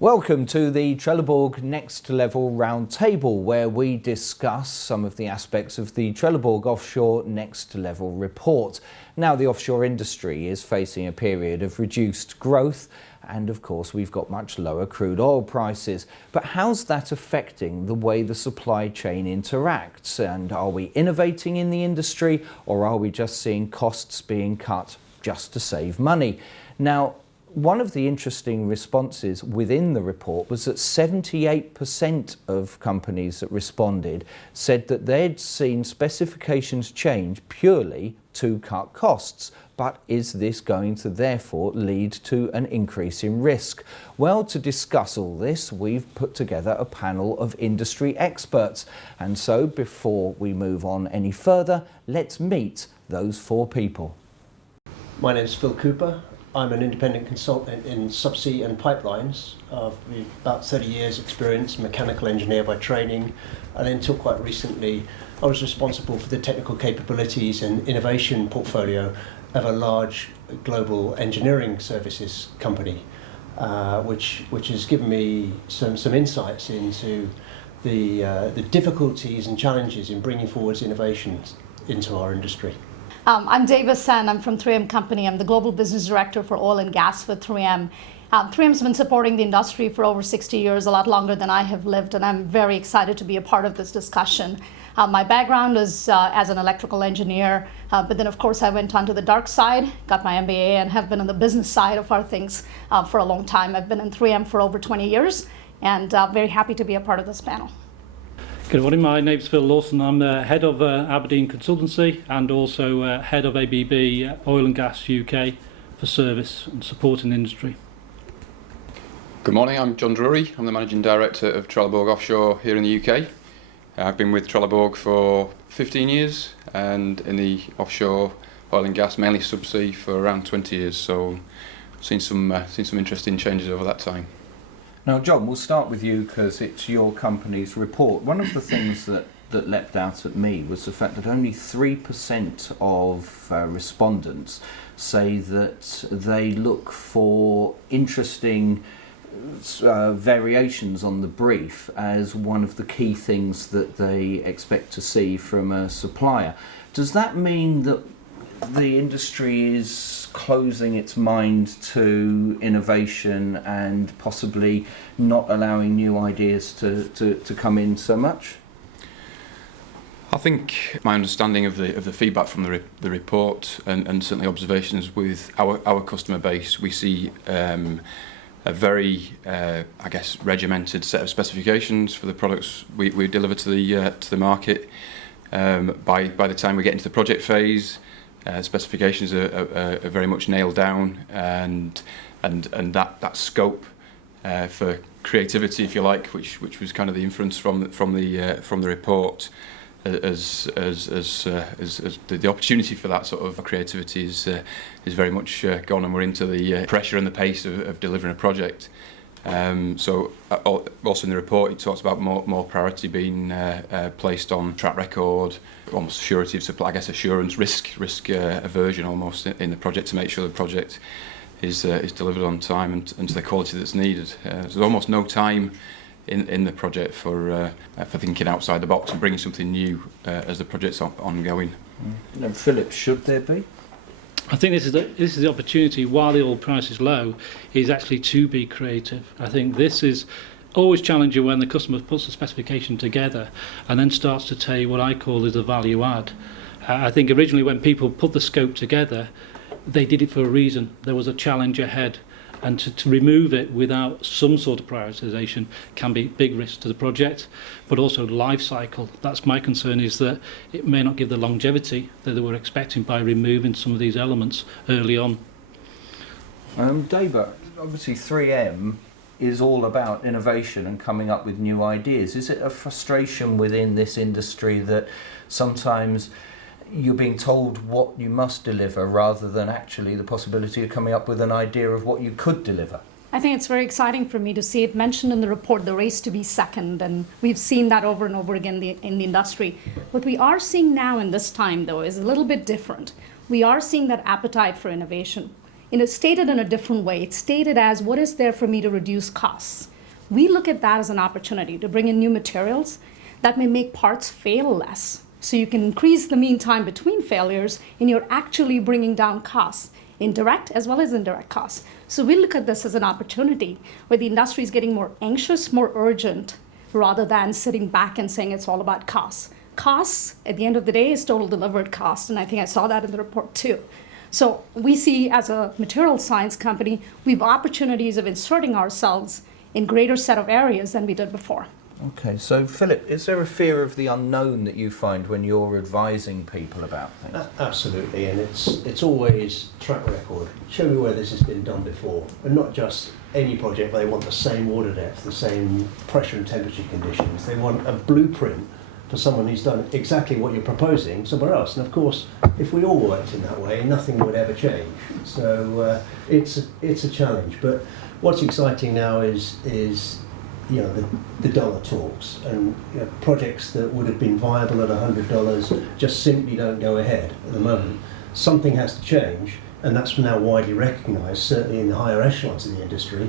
Welcome to the Trelleborg Next Level Roundtable, where we discuss some of the aspects of the Trelleborg Offshore Next Level Report. Now, the offshore industry is facing a period of reduced growth, and of course we've got much lower crude oil prices. But how's that affecting the way the supply chain interacts? And are we innovating in the industry, or are we just seeing costs being cut just to save money? Now, one of the interesting responses within the report was that 78% of companies that responded said that they'd seen specifications change purely to cut costs. But is this going to therefore lead to an increase in risk? Well, to discuss all this, we've put together a panel of industry experts. And so before we move on any further, let's meet those four people. My name is Phil Cooper. I'm an independent consultant in subsea and pipelines. I've about 30 years experience, mechanical engineer by training, and until quite recently I was responsible for the technical capabilities and innovation portfolio of a large global engineering services company, which has given me some insights into the difficulties and challenges in bringing forward innovations into our industry. I'm Davis and I'm from 3M Company. I'm the Global Business Director for Oil and Gas for 3M. 3M's been supporting the industry for over 60 years, a lot longer than I have lived, and I'm very excited to be a part of this discussion. My background is as an electrical engineer, but then of course I went onto the dark side, got my MBA, and have been on the business side of our things for a long time. I've been in 3M for over 20 years, and very happy to be a part of this panel. Good morning, my name's Phil Lawson. I'm the head of Aberdeen Consultancy and also head of ABB Oil and Gas UK for service and supporting the industry. Good morning, I'm John Drury. I'm the Managing Director of Trelleborg Offshore here in the UK. I've been with Trelleborg for 15 years and in the offshore oil and gas, mainly subsea, for around 20 years. So I've seen some interesting changes over that time. Now, John, we'll start with you because it's your company's report. One of the things that leapt out at me was the fact that only 3% of respondents say that they look for interesting variations on the brief as one of the key things that they expect to see from a supplier. Does that mean that the industry is closing its mind to innovation and possibly not allowing new ideas to come in so much? I think my understanding of the feedback from the report and certainly observations with our customer base, we see a very regimented set of specifications for the products we deliver to the market. By the time we get into the project phase, specifications are very much nailed down, and that scope for creativity, if you like, which was kind of the inference from the report, as the opportunity for that sort of creativity is very much gone, and we're into the pressure and the pace of delivering a project. So also in the report it talks about more priority being placed on track record, almost surety of supply, I guess assurance, risk aversion almost in the project, to make sure the project is delivered on time and to the quality that's needed. There's almost no time in the project for thinking outside the box and bringing something new as the project's ongoing. Now, Philip, should there be? I think this is the opportunity, while the oil price is low, is actually to be creative. I think this is always challenging when the customer puts the specification together and then starts to tell you what I call is a value add. I think originally when people put the scope together, they did it for a reason. There was a challenge ahead, and to remove it without some sort of prioritisation can be big risk to the project, but also life cycle. That's my concern, is that it may not give the longevity that they were expecting by removing some of these elements early on. Dave, obviously 3M is all about innovation and coming up with new ideas. Is it a frustration within this industry that sometimes you're being told what you must deliver rather than actually the possibility of coming up with an idea of what you could deliver? I think it's very exciting for me to see it mentioned in the report, the race to be second, and we've seen that over and over again in the industry. What we are seeing now in this time, though, is a little bit different. We are seeing that appetite for innovation. stated in a different way. It's stated as, what is there for me to reduce costs? We look at that as an opportunity to bring in new materials that may make parts fail less. So you can increase the mean time between failures, and you're actually bringing down costs, indirect as well as indirect costs. So we look at this as an opportunity where the industry is getting more anxious, more urgent, rather than sitting back and saying it's all about costs. Costs, at the end of the day, is total delivered cost, and I think I saw that in the report too. So we see, as a material science company, we have opportunities of inserting ourselves in greater set of areas than we did before. Okay, so Philip, is there a fear of the unknown that you find when you're advising people about things? Absolutely, and it's always track record. Show me where this has been done before, and not just any project, but they want the same water depth, the same pressure and temperature conditions. They want a blueprint for someone who's done exactly what you're proposing somewhere else. And of course, if we all worked in that way, nothing would ever change. So it's a challenge. But what's exciting now is the dollar talks, and projects that would have been viable at $100 just simply don't go ahead at the moment. Something has to change, and that's now widely recognised, certainly in the higher echelons of the industry.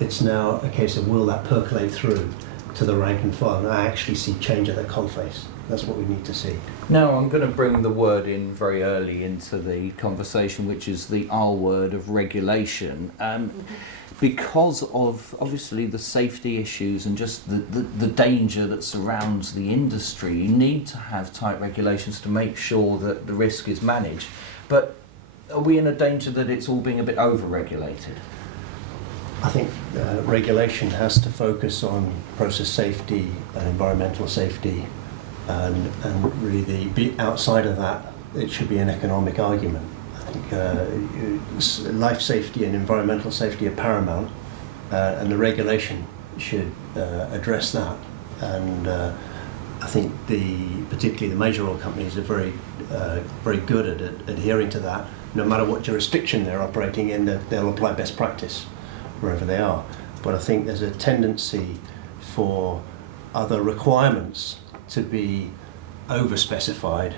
It's now a case of, will that percolate through to the rank and file, and I actually see change at the coalface. That's what we need to see. Now I'm going to bring the word in very early into the conversation, which is the R word of regulation. Because of obviously the safety issues and just the danger that surrounds the industry, you need to have tight regulations to make sure that the risk is managed. But are we in a danger that it's all being a bit over-regulated? I think regulation has to focus on process safety and environmental safety, and really be outside of that, it should be an economic argument. I think life safety and environmental safety are paramount, and the regulation should address that. And I think particularly the major oil companies are very good at adhering to that. No matter what jurisdiction they're operating in, they'll apply best practice wherever they are. But I think there's a tendency for other requirements to be over-specified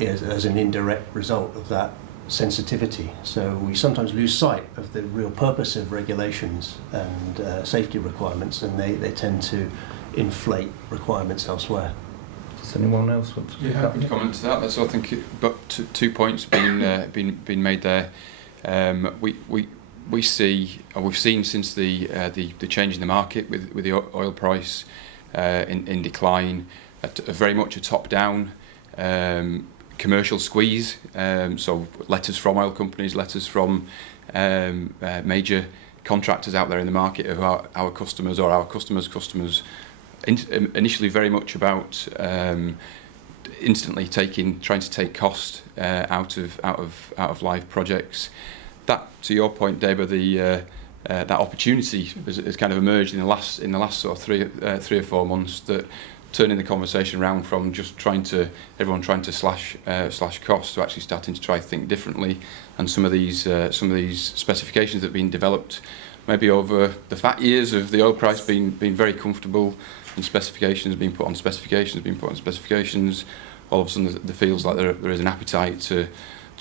as an indirect result of that sensitivity. So we sometimes lose sight of the real purpose of regulations and safety requirements, and they tend to inflate requirements elsewhere. Does anyone else want to? Yeah, happy to comment to that. So I think, but 2 points been made there. We see, or we've seen since the change in the market with the oil price in decline, very much a top-down commercial squeeze. So letters from oil companies, letters from major contractors out there in the market of our customers or our customers' customers. Initially, very much about instantly trying to take cost out of live projects. That, to your point, Deba, that opportunity has kind of emerged in the last sort of 3 or 4 months, that turning the conversation around from just everyone trying to slash costs to actually starting to try to think differently. And some of these specifications that have been developed maybe over the fat years of the oil price being very comfortable, and specifications being put on specifications. All of a sudden, there feels like there is an appetite to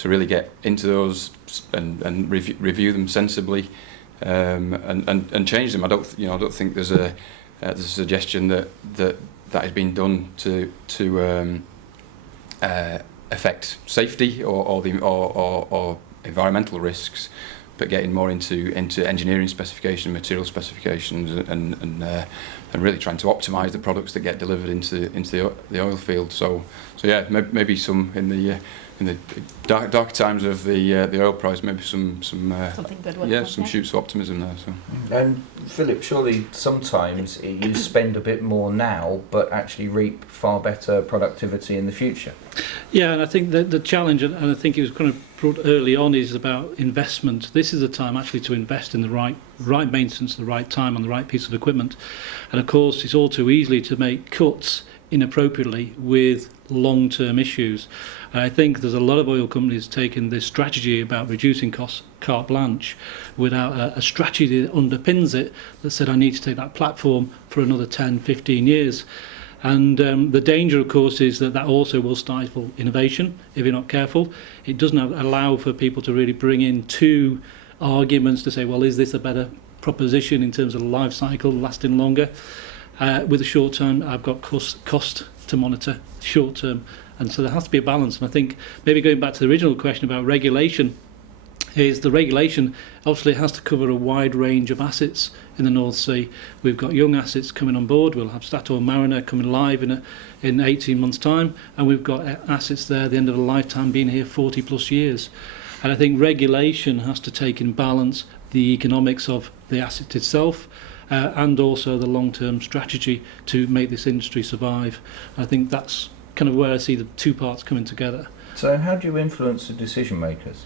really get into those and review them sensibly, and change them. I don't think there's a suggestion that has been done to affect safety or environmental risks, but getting more into engineering specification, material specifications, and really trying to optimise the products that get delivered into the oil field. So yeah, maybe some in the dark times of the oil price, maybe some something good would some shoots of optimism there. So. And Philip, surely sometimes you spend a bit more now, but actually reap far better productivity in the future. Yeah, and I think the challenge, and I think it was kind of brought early on, is about investment. This is the time actually to invest in the right maintenance at the right time on the right piece of equipment. And of course, it's all too easily to make cuts inappropriately with long-term issues. And I think there's a lot of oil companies taking this strategy about reducing costs carte blanche without a strategy that underpins it, that said I need to take that platform for another 10, 15 years. And the danger, of course, is that also will stifle innovation if you're not careful. It doesn't allow for people to really bring in two arguments to say, well, is this a better proposition in terms of the life cycle, lasting longer? With the short term, I've got cost to monitor short term. And so there has to be a balance. And I think maybe going back to the original question about regulation, is the regulation obviously has to cover a wide range of assets in the North Sea. We've got young assets coming on board. We'll have Statoil Mariner coming live in 18 months' time, and we've got assets there at the end of a lifetime being here 40 plus years. And I think regulation has to take in balance the economics of the asset itself and also the long-term strategy to make this industry survive. I think that's kind of where I see the two parts coming together. So how do you influence the decision makers?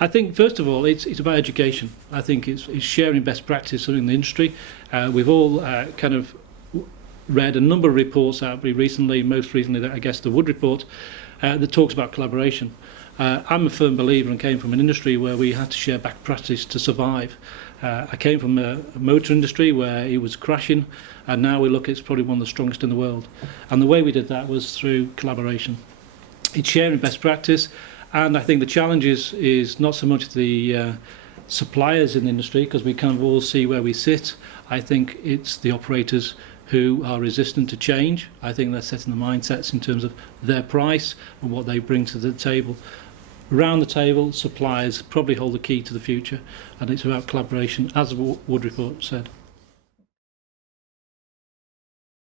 I think, first of all, it's about education. I think it's sharing best practice in the industry. We've all kind of read a number of reports out recently, most recently, I guess, the Wood Report, that talks about collaboration. I'm a firm believer and came from an industry where we had to share best practice to survive. I came from a motor industry where it was crashing, and now we look, it's probably one of the strongest in the world. And the way we did that was through collaboration. It's sharing best practice. And I think the challenge is not so much the suppliers in the industry, because we kind of all see where we sit. I think it's the operators who are resistant to change. I think they're setting the mindsets in terms of their price and what they bring to the table. Around the table, suppliers probably hold the key to the future, and it's about collaboration, as the Wood Report said.